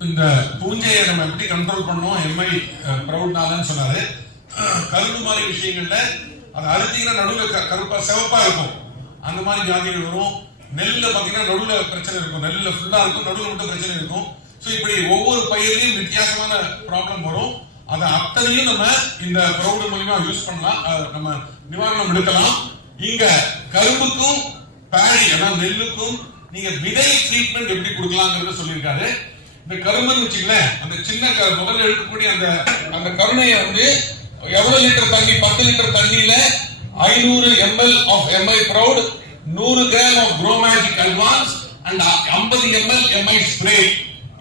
இந்த பூஞ்சையை நம்ம எப்படி கண்ட்ரோல் பண்ணோம் எம்ஐ ப்ரௌட்னாலன்னு சொன்னாரு. கரும்பு மாதிரி விஷயங்கள்ல அது அறுத்தீங்கன்னா நடுவில் க- கருப்பா சிவப்பா இருக்கும். அந்த மாதிரி வியாதிகள் வரும். நெல்லில் பாத்தீங்கன்னா நடுவில் பிரச்சனை இருக்கும். நெல்லில் ஃபுல்லா இருக்கும் நடுவில் மட்டும் பிரச்சனை இருக்கும். ஸோ இப்படி ஒவ்வொரு பயிர்லயும் வித்தியாசமான ப்ராப்ளம் வரும். அதை அத்தனையும் நம்ம இந்த ப்ரௌடு மூலியமா யூஸ் பண்ணலாம். நம்ம நிவாரணம் எடுக்கலாம். இங்க கரும்புக்கும் பேடி அதாவது நெல்லுக்கும் நீங்க விதை ட்ரீட்மெண்ட் எப்படி கொடுக்கலாங்கிறத சொல்லியிருக்காரு. இந்த கரும்புன்னு வச்சுக்கலேன் அந்த சின்ன முதல்ல எடுக்கக்கூடிய அந்த அந்த கருணையை வந்து எவ்வளவு லிட்டர் தண்ணி பத்து லிட்டர் தண்ணியில ஐநூறு எம்எல் ஆஃப் எம்ஐ ப்ரௌட் நூறு gram of Gromagic advance and ஐம்பது எம்எல் எம்ஐ ஸ்ப்ரே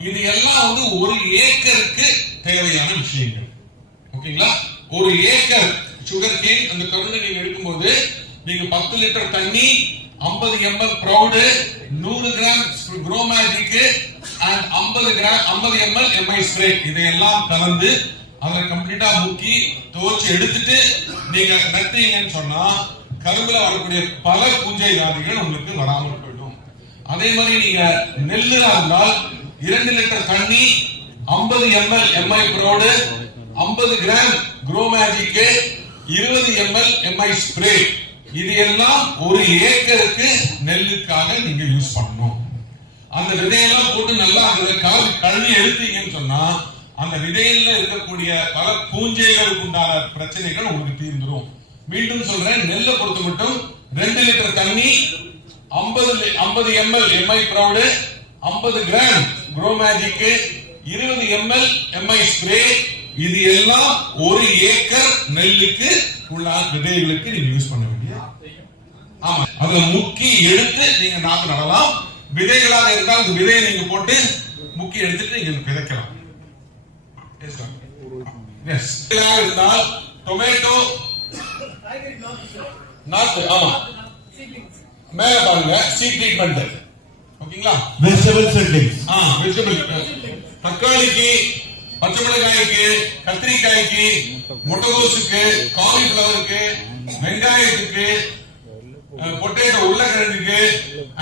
இது எல்லாம் வந்து ஒரு ஏக்கருக்கு தேவையான விஷயங்கள். ஓகேங்களா? ஒரு ஏக்கர் சுகர் கேன் அந்த கருணை நீங்க எடுக்கும்போது நீங்க பத்து லிட்டர் தண்ணி 50 எம்எல் ப்ரௌடு நூறு கிராம் குரோமேஜிக்கு ஐம்பது கிராம் 50 எம்எல் எம்ஐ ஸ்ப்ரே இதையெல்லாம் கலந்து அதை கம்ப்ளீட்டா முக்கி துவச்சு எடுத்துட்டு நீங்க நட்டீங்கன்னு சொன்னா கரும்புல வரக்கூடிய பல பூஞ்சை வியாதிகள் உங்களுக்கு வராமல் போயிடும். அதே மாதிரி நீங்க நெல்லுலா இருந்தால் இரண்டு லிட்டர் தண்ணி 50 ML MI proud 50 gram grow magic இருபது எம்எல் எம்ஐ ஸ்ப்ரே இது எல்லாம் ஒரு ஏக்கருக்கு நெல்லுக்காக நீங்க யூஸ் பண்ணணும். அந்த விதையெல்லாம் போட்டு நல்லா அதுல கலந்து எடுத்தீங்கன்னு சொன்னா அந்த விதையில இருக்கக்கூடிய பல பூஞ்சைகளுக்கு உண்டான பிரச்சனைகள் உங்களுக்கு தீர்ந்துரும். மீண்டும் சொல்றேன் நெல்லை பொறுத்து மட்டும் ரெண்டு லிட்டர் தண்ணி 50 50 ML MI proud 50 gram grow magic இருபது எம்எல் எம்ஐ ஸ்ப்ரே இது எல்லாம் ஒரு ஏக்கர் நெல்லுக்கு உள்ள விதைகளுக்கு நீங்க யூஸ் பண்ண வேண்டிய ஆமா அதுல முக்கி எடுத்து நீங்க நாத்து நடலாம். விதைகளாக இருந்தால் அந்த விதையை நீங்க போட்டு முக்கி எடுத்துட்டு நீங்க விதைக்கலாம் இருந்தால் டொமேட்டோ நாத்து ஆமா. மேல பாருங்க சீட் ட்ரீட்மெண்ட் ஓகேங்களா? Vegetable seedlings. ஆ வெஜிடபிள் தக்காளிக்கு பச்சை மிளகாய்க்கு கத்திரிக்காய்க்கு முட்டைகோசுக்கு காலிஃபிளவருக்கு வெங்காயத்துக்கு பொட்டேட்டோ உருளைக்கிழங்குக்கு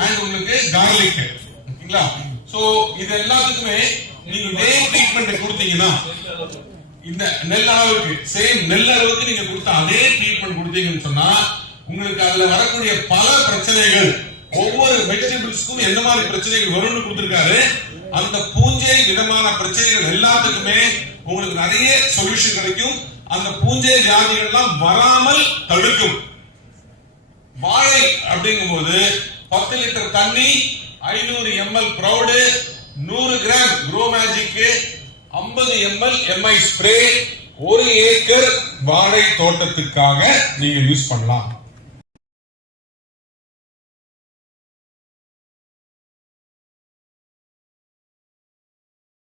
அண்ட் உங்களுக்கு கார்லிக் ஓகேங்களா? சோ இது எல்லாத்துக்குமே நீங்க இதே ட்ரீட்மெண்ட் கொடுத்தீங்கன்னா இந்த நெல் அளவுக்கு சேம் நெல் அளவுக்கு நீங்க கொடுத்த அதே ட்ரீட்மெண்ட் கொடுத்தீங்கன்னு சொன்னா உங்களுக்கு அதுல வரக்கூடிய பல பிரச்சனைகள் ஒவ்வொரு வெஜிடபிள்ஸ்க்கும் எந்த மாதிரி பிரச்சனைகள் வரும்னு கொடுத்திருக்காரு. அந்த பூஞ்சை விதமான பிரச்சனைகள் எல்லாத்துக்குமே உங்களுக்கு நிறைய சொல்யூஷன் கிடைக்கும். அந்த பூஞ்சை வியாதிகள் எல்லாம் வராமல் தடுக்கும். வாழை அப்படிங்கும்போது பத்து லிட்டர் தண்ணி ஐநூறு எம்எல் ப்ரௌடு நூறு கிராம் க்ரோ மேஜிக் ஐம்பது எம்எல் எம்ஐ ஸ்ப்ரே ஒரு ஏக்கர் வாழை தோட்டத்துக்காக நீங்க யூஸ் பண்ணலாம்.